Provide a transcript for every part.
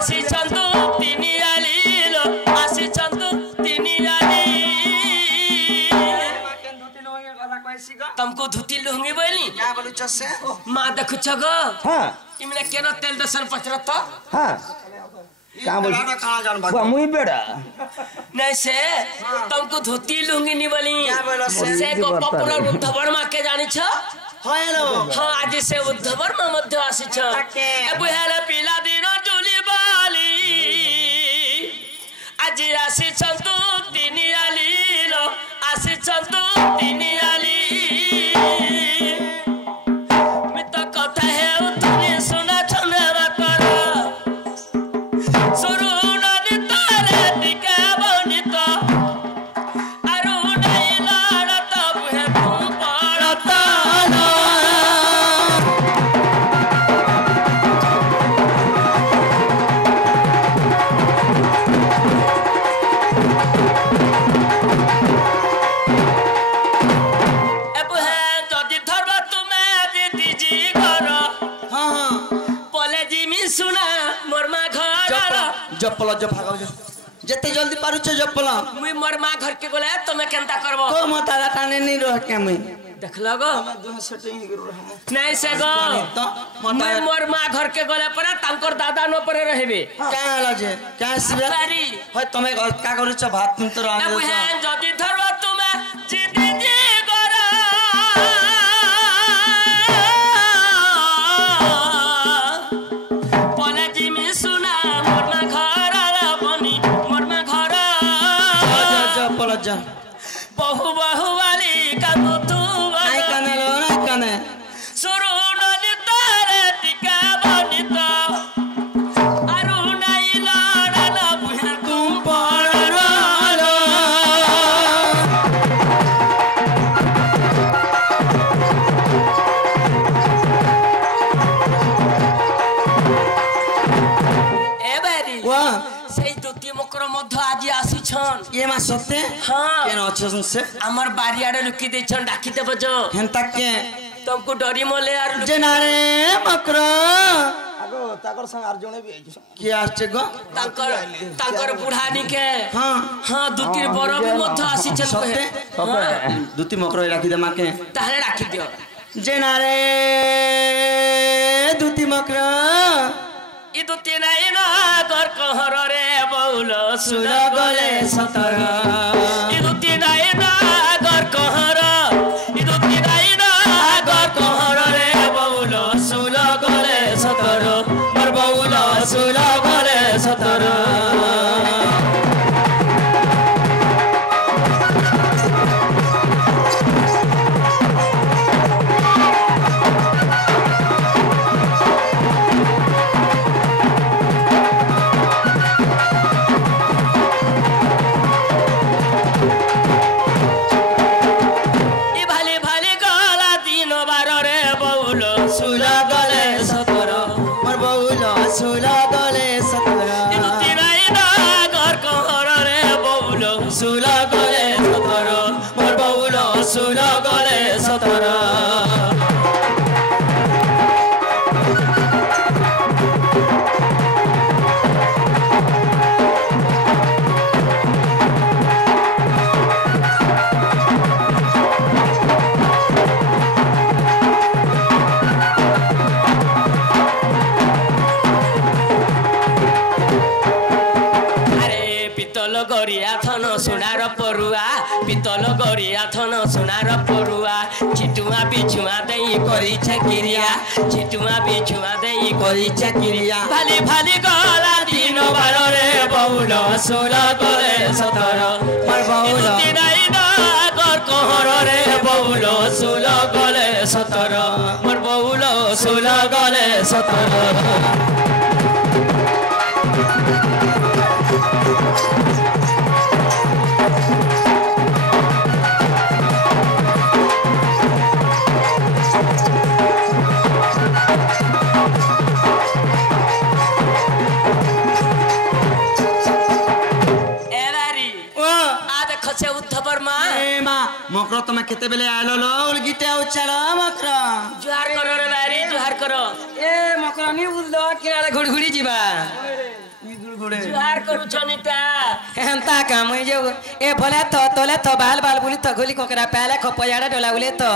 आसी चंदू तीनी आली लो आसी चंदू तीनी आली तुमको धुती लुंगी बोली क्या बोलू चसे मां देखु छगो हां इमने केनो तेल दसन पचरत हां का बोल खाना जान बात मुई बेड़ा नहीं से तुमको धोती लुंगी नहीं बोली क्या बोलो से को पपुलर उद्धवर मां के जानी छ हेलो हां आज से उद्धवर मां मध्य आसी छ ए बुहारा पीला दिन डुली बाली आज आसी चंदू तीनी आली लो आसी चंदू तीनी आली मित कथा है तुनी सुना छने बाकर सुरु नदी तारे दिके बनित आरु नहीं लड़त बुहे तुम पड़त जपला जफागा जते जल्दी पारू छ जपला मुई मोर मां घर के गोले तमे केनता करबो को मतारा काने नहीं रह के मुई देख लगो दुह सेटिंग करू हम नहीं से गो मुई मोर मां घर के गोले पर तांकर दादा न पर रहबे का हला जे का सिबे सारी होय तमे का करू छ भात तुम तो राम अब है जदी धरवा तुमे जीती जी गरा पले जी में सुना मोर मां घर रा बनी मोर मां घर जपला जा बहु बहु वाली का तू आई काने लो ना काने सुरु नदी तारे टिका बनित आरु नहीं लड़न बुहे तुम पड़लो ए बारी वाह সেই দুটি মকর মধ্য আজি আসিছন ये मा सत्य हां केन अच्छे से আমার বাড়িয়াড়ে লুকি দেছন ডাকি দেব जो हेंता के तुमको डरी मोले आर जेनारे मकर आगो ताकर संग आर जणे भी आइछ की आछे गो तांकर बुढ़ानी के हां हां दुतिर बर भी मध्य आसिछन सत्य दुती मकर राखी दे माके ताले राखी दियो जेनारे दुती मकर इ दुती नाही ना घर कहर रे बौल सुन गले सतर इ दुती नाही ना घर कहर इ दुती नाही ना घर कहर रे बौल सुन गले सतर मोर बौल सुन गले सतर सुला गले सतर दुती नाही ना घर कहर रे बौल सुन गले सतर मोर बौल सुन गले सतर गरिया थन सुनार परुआ पितल गरिया थन सुनार परुआ छिटुआ बिछुआ देई करी चाकिरिया छिटुआ बिछुआ देई करी चाकिरिया भाली भाली गला दिन बार रे बौल सुन गले सतर मोर बौल नाही ना घर कहर रे बौल सुन गले सतर मोर बौल सुन गले सतर मकर तुम केते बेले आलो लो गीते उच्चार मकर जुहार करो रे बारी जुहार करो ए मकरानी उल दो किनारे घुड़घुड़ी जीवा गुड़े जुहार करू छनिता हेंता काम है जो ए भले तो तोले तो बाल बाल बोली तो गोली कोकरा पहले खो पयाड़ा डोला बोले तो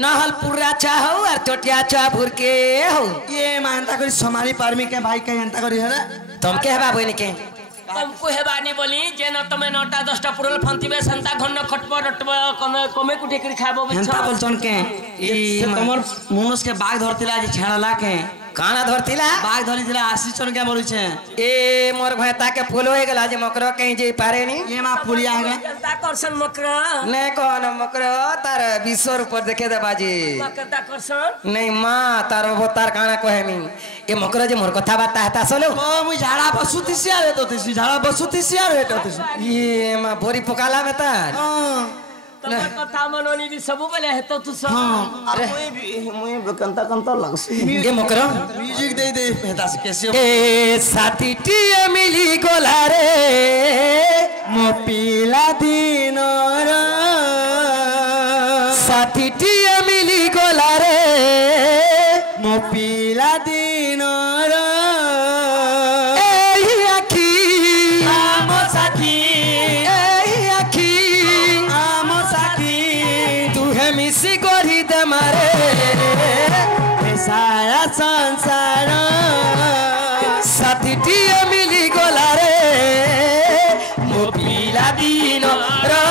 नहल पूरा चा हो और चोटिया चा भुर के हो ये मानता करी समारी पारमी के भाई के हेंता करी है ना तुम के है बाबू इनके तुमको हेबानी बोली जे न तमे 9टा 10टा पुरल फंतिबे संता घन्न खटब रटब कमे कुटे कर खाबो हेंता बोलचन के ई से तमर मनुष्य के बाघ धरतिला जे छाड़ला के काना धरतिला बाघ धरतिला आशीष चन के मरु छे ए मोर भैता के फूल होए गेला जे मकरो कहीं जे पारे नी ये मा पुलिया है जनता करसन मकरा ने कोन मकरो तार 20 ऊपर देखे दे बाजी मकता करसन नहीं मां तार वो तार काना कहे मी ए मकरो जे मोर कथा बात हता सोलो ओ मु झाड़ा बसुती सिया रे तो तिसी झाड़ा बसुती सिया रे तो तिसी ये मां भोरी पकाला में तार हां तमर कथा मनोनी भी सब बोले है तो तू सब हां अरे मुई कंता कंता लगसी ए मकरो म्यूजिक दे दे हेता से कैसे ए साथी टिए मिली गोला रे मो पीला दिन रा साथी टिए मिली गोला रे मो पीला दिन रा ए आखी आमो साथी ए आखी आमो साथी तू है मिसी गोरी दे मारे सारा संसार साथी टिए मिली गोला रे मो पीला दिन रा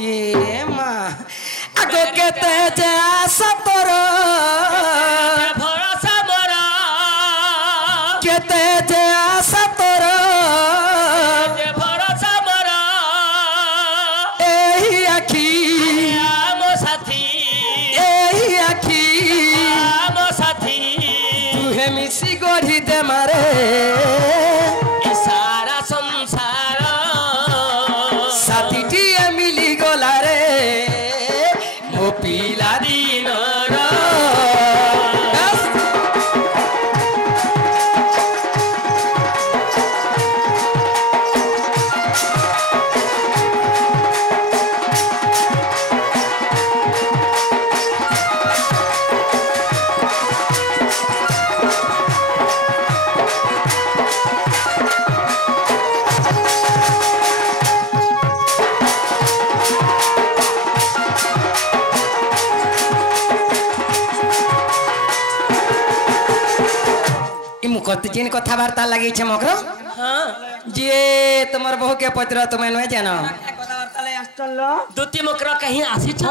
ये माँ आगो के तेजे सतरो भरोसा मोरा के तेजे सतरो जे भरोसा मोरा एही आखी आमो साथी एही आखी आमो साथी तू है मिसी गोरी दे मारे ए सारा संसार साथी टिए मिली गोला रे मो पीला दिन रा कत जिन कथबार्ता लगी छे मकरो हां जे तमर बहु के पत्र तुम्हें न जानो कथबार्ता ले आस्टल लो दुती मकरा कहीं आसी छ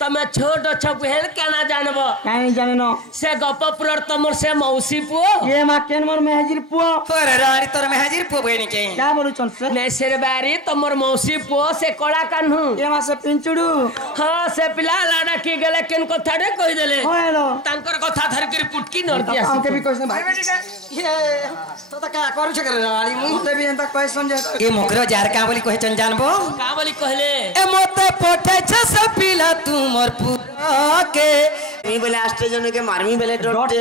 तमे छोट छ भेल केना जानबो काई जाने न से गपपुर तमर से मौसी पो ये मा केन मोर में हाजिर पो पर रानी तोर में हाजिर पो बनी के क्या बोलू चल से ने शेरबारी तमर मौसी पो से कोड़ा कान्हू ये मा से पिंचुडू हां से पिला लाडा की गेले केन कथा रे कहि देले होएलो तांकर कथा धर के पुटकी नर दिया हमके भी क्वेश्चन भाई ये तो का करू छ करे रानी मुते भी एंता क्वेश्चन जे ए मकरो जार का बोली कहे चन जानबो का बोली कहले ए मोते पोठे छ सब पिला तू मोर पुरा के मी बोले आस्ट्रेजन के मारमी बेले डोटे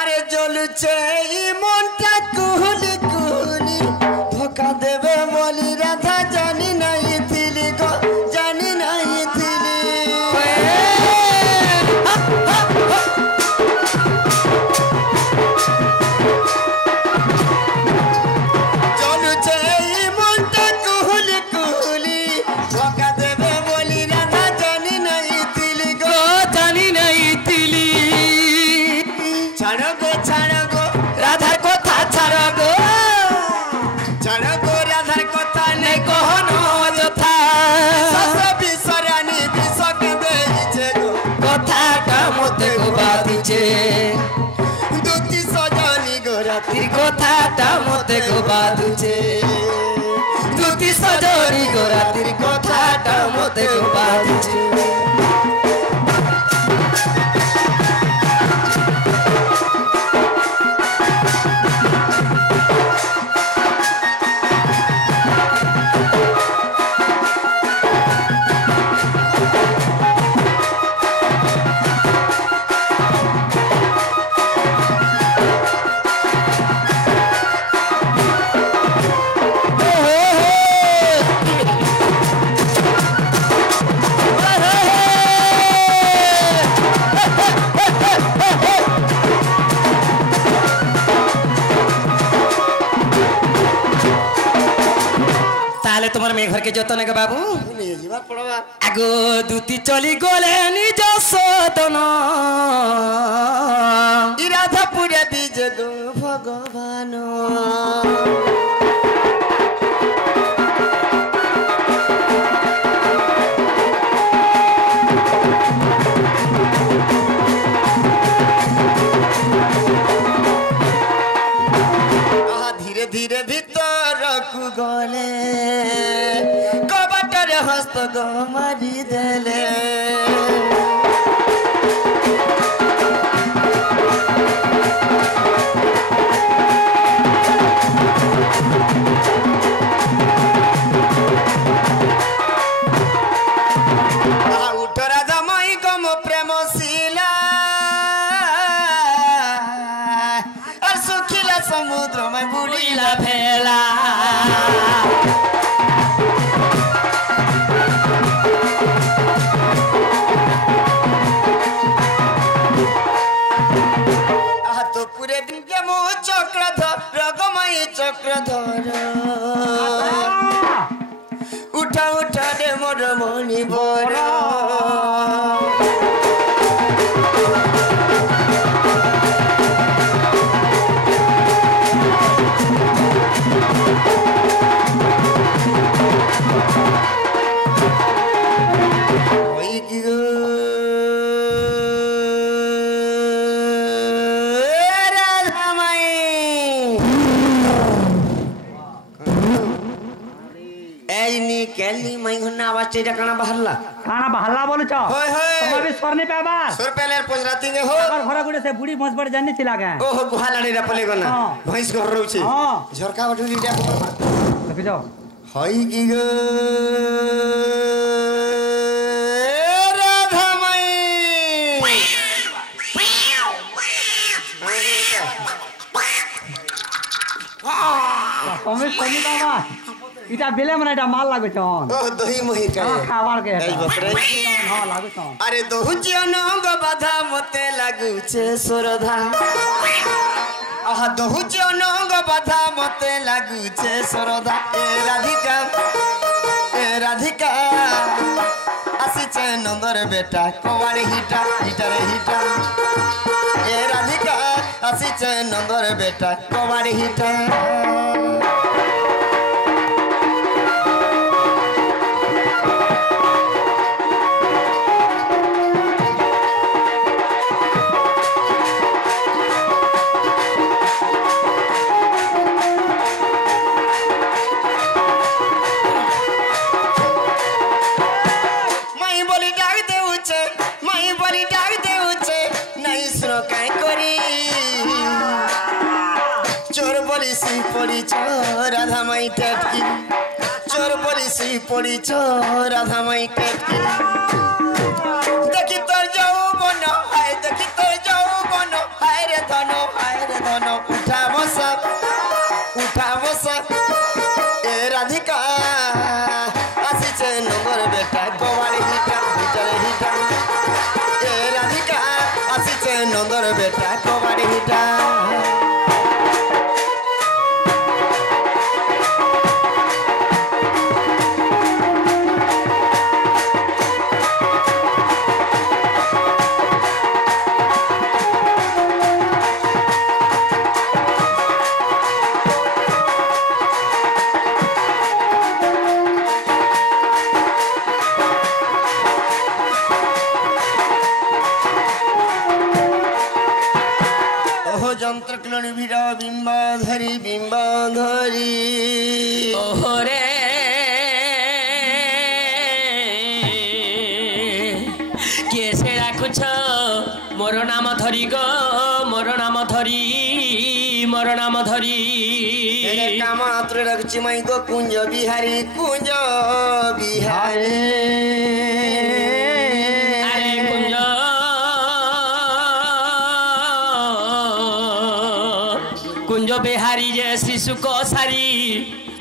अरे जलुचे ई मनटा कुहली कुहली धोखा देबे बोली राधा जानी नहीं थिली को जानी नहीं थिली जलुचे ई मनटा कुहली कुहली धोखा देबे बोली राधा जानी नहीं थिली को जानी नहीं तिली छाड़ो गो राधार কথা ছাড়ো গো छाड़ो गो राधार कथा নে কহনো অযথা सस बिसरानी बिसक देइछे गो কথাটা মতে গো বাদিছে दुती सजनी गो राती তীর কথাটা মতে গো বাদিছে দুটি সজনি গো রাতির কথাটা মতে গো বাদিছে যতন কে বাবু নিয়ে যাবা পড়বা আগো দুতি চলি গলে নিজ সদন ইরাধাপুরে বিজে গো ভগবান ধীরে ধীরে ভিতরকু গলে কবাটরে হস্ত গো মারি দেলে উঠরা জামাই গম প্রেম শিলা আর সুখিলা সমুদ্র মে বুড়িলা ভেলা তো পুরে দিকে মু চক্রধর রগমাই চক্রধর উঠা উঠা রে মোর মণি বর ওই কি গো কেলি মাই ঘন্না আওয়াজ এটা কানা বাহারলা কানা বাহারলা বলছ হয় হয় তোমার বি স্বর্ণে পাবা সর পেলের পজরাতি গে হো আর ঘরে গুড়ে সে বুড়ি মজ বড় জানি ছিলা কে ও গুহালাড়ি রা পলে গনা ভইস ঘর রউছি ঝরকা বটুরি রা দেখি যাও হই কি গো রাধা মাই তুমি শুনি বাবা এটা বেলে মানে এটা মাল লাগে চন ও দহি মহি কা খাবার কে এই বপরে হ্যাঁ লাগে চন আরে দহু জিয়নঙ্গ বাধা মতে লাগুছে সরধা আহা দহু জিয়নঙ্গ বাধা মতে লাগুছে সরধা এ রাধিকা আসিছে নন্দর বেটা কমার হিটা হিটারে হিটা এ রাধিকা আসিছে নন্দর বেটা কমার হিটা রাধা মাই টেটকি চোর বলিসি পড়িছ রাধা মাই টেটকি দেখি তোর যৌবন হায় দেখি তোর যৌবন হায় রে ধন উঠা বসা এ রাধিকা আসিছে নগর বেটা কবাড়ি হিটা হিটারে হিটা এ রাধিকা আসিছে নগর বেটা কবাড়ি হিটা যন্ত্র ক্লনি ভিড় বিম্বাধরি ওহরে কিଏ ସେ ଡାକୁଛ ମୋର ନାମ ଧରି ଗୋ ମୋର ନାମ ଧରି কাম আত্রে রাখছি মাই গো কুঞ্জ বিহারী আরে কুঞ্জ বিহারী যে শিশু কোসারি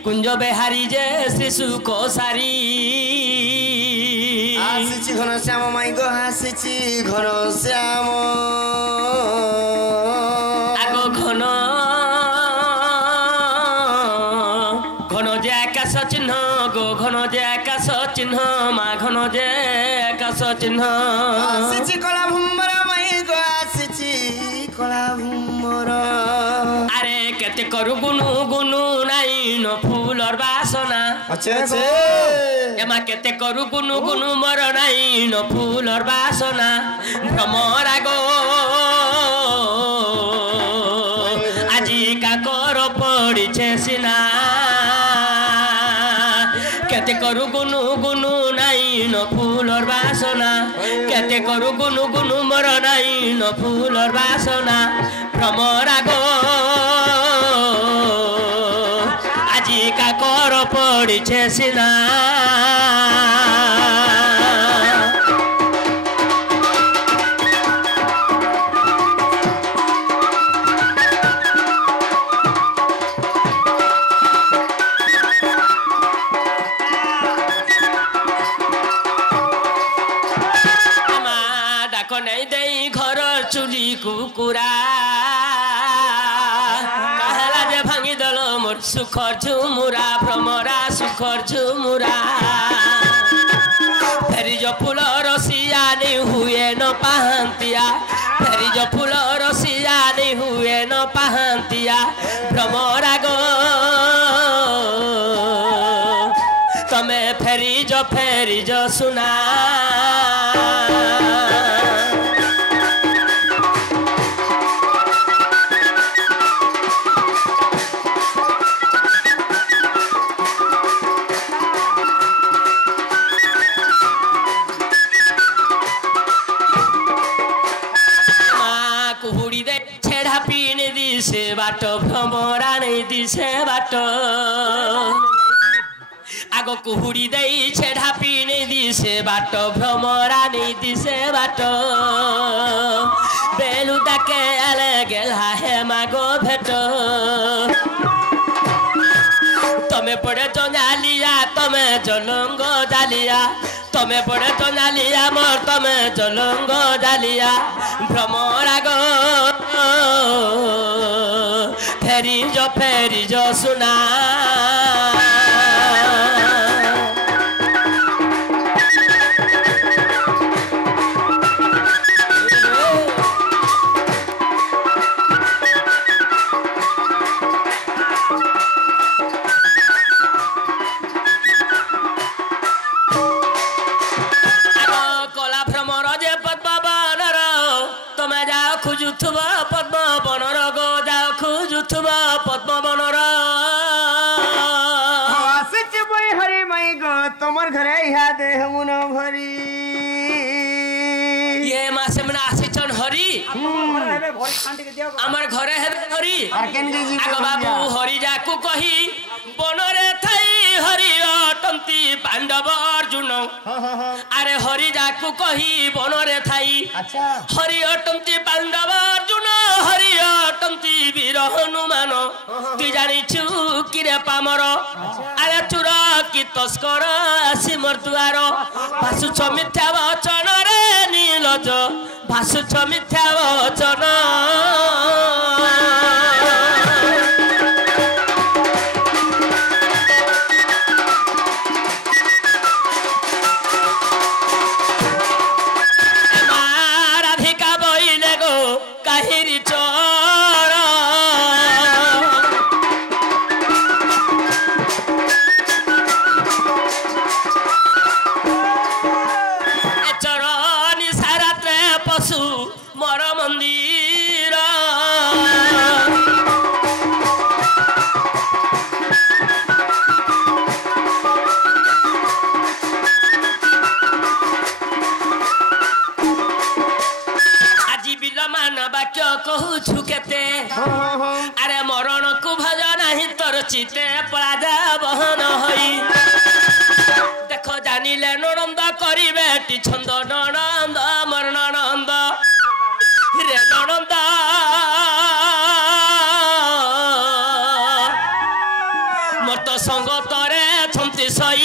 কুঞ্জ বিহারী যে শিশু কোসারি আসিছি ঘন শ্যাম মাই গো আসিছি ঘন শ্যাম আগ ঘন ঘন যে একা আকাশ চিহ্ন গো ঘন যে আকাশ চিহ্ন মা ঘন যে আকাশ চিহ্ন আসিছি কলা ভুমর মাই গো আসিছি কলা ভুমর আরে কেতে করু গুনু গুনু নাই ন ফুলর বাসনা আছে আছে এমা কেতে করু গুনু গুনু মর নাই ন ফুলর বাসনা ভ্রমরা গো আজি কাকর পড়িছে সিনা কেতে করু গুনু গুনু নাই ন ফুলর বাসনা কেতে করু গুনু গুনু মর নাই ন ফুলর বাসনা ভ্রমরা গো আজি কাকর পড়িছে সিনা চুলি কুকুরা কাহালা যে ভাঙি দল মোর সুখর ঝুমুরা ভ্রমরা সুখর ঝুমুরা ফেরিজ ফুল রসিয়া নেই হুয়ে ন পাহান্তিয়া ফেরিজ ফুল রসিয়া নেই হুয়ে ন পাহান্তিয়া ভ্রমরা গো তমে ফেরিজ সুনা দিছে বাট ভ্রমরা নেই দিছে বাট আগ কুহুড়ি দেইছে ঢাপি নেই দিছে বাট ভ্রমরা নেই দিছে বাট বেলু ডাকে এলে গেলা হে মাগো ভেট তমে পড়ে জালিয়া তমে জলঙ্গ জালিয়া তমে পড়ে জালিয়া মোর তমে জলঙ্গ জালিয়া ভ্রমরা গো ফেরিজ সুনা কলা ভ্রমর যে পদ্ম বনর তমে যাও খুঁজুথুব পদ্ম বনর গো যাও খুঁজুথুব পদ্ম বনর আসিছি বই হরি মাই গো তোমার ঘরে ইহা দেহ মুন ভরি ইয়ে মাসে মানে আসিছন হরি আমার ঘরে হেবে হরি আর কেনকে জি আগ বাবু হরি যাকু কহি বনরে থাই হরি অটন্তি পাণ্ডব অর্জুন আরে হরি যাকু কহি বনরে থাই আচ্ছা হরি অটন্তি পাণ্ডব অর্জুন হরি অটন্তি বীর হনুমান তুই জানিছু কিরে পামর আরে চুর কি তস্কর আসি মোর দুয়ার ভাসুছ মিথ্যা বচন রে নীলজ ভাসুছ মিথ্যা বচন রাধিকা বইলে গো কাহিরি চর চরণি সারাত্রে পশু মর মন্দির আজি বিলমান বাক্য কহুছু কেতে আরে মরণ কু ভজ নাহি তোর চিতে পড়া বহন হই দেখ জানিলে ননন্দ করিবে টি ছন্দ ননন্দ মর ননন্দ রে ননন্দ মোর তো সঙ্গ তরে ছন্তি সই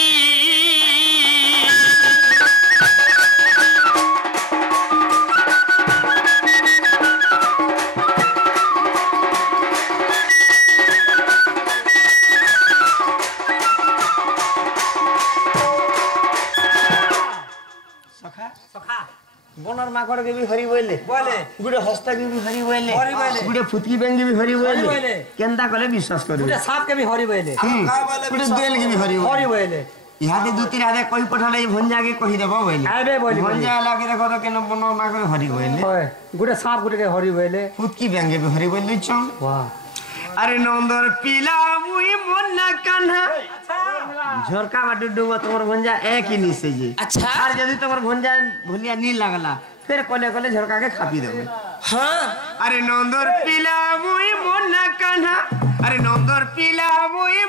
गुडे हस्ता के भी हरि बोले हरि बोले। गुडे फुतकी बेंगी भी हरि हरि बोले बोले। केंदा कले विश्वास करे गुटे साप के भी हरि बोले गुडे देल के भी हरि हरि बोले बोले यहाँ दे 2-3 आदे कोई पठाले भंजा के कहि देबो बोले आबे बोली भंजा लागे देखो तो केन बनो मा के हरि बोले ओए गुटे साप गुटे के हरि बोले फुतकी बेंगे भी हरि बोले छ वाह अरे नंदर पिला मुई मोन्ना कान्हा झरका बाटू डुबो तोर भंजा एक ही निसे जी अच्छा और यदि तोर भंजा भुलिया नी लागला फिर कोले कोले झरका के खापी देबो हाँ अरे नंदर पिला मुई मोन्ना कान्हा अरे नंदर पिला मुई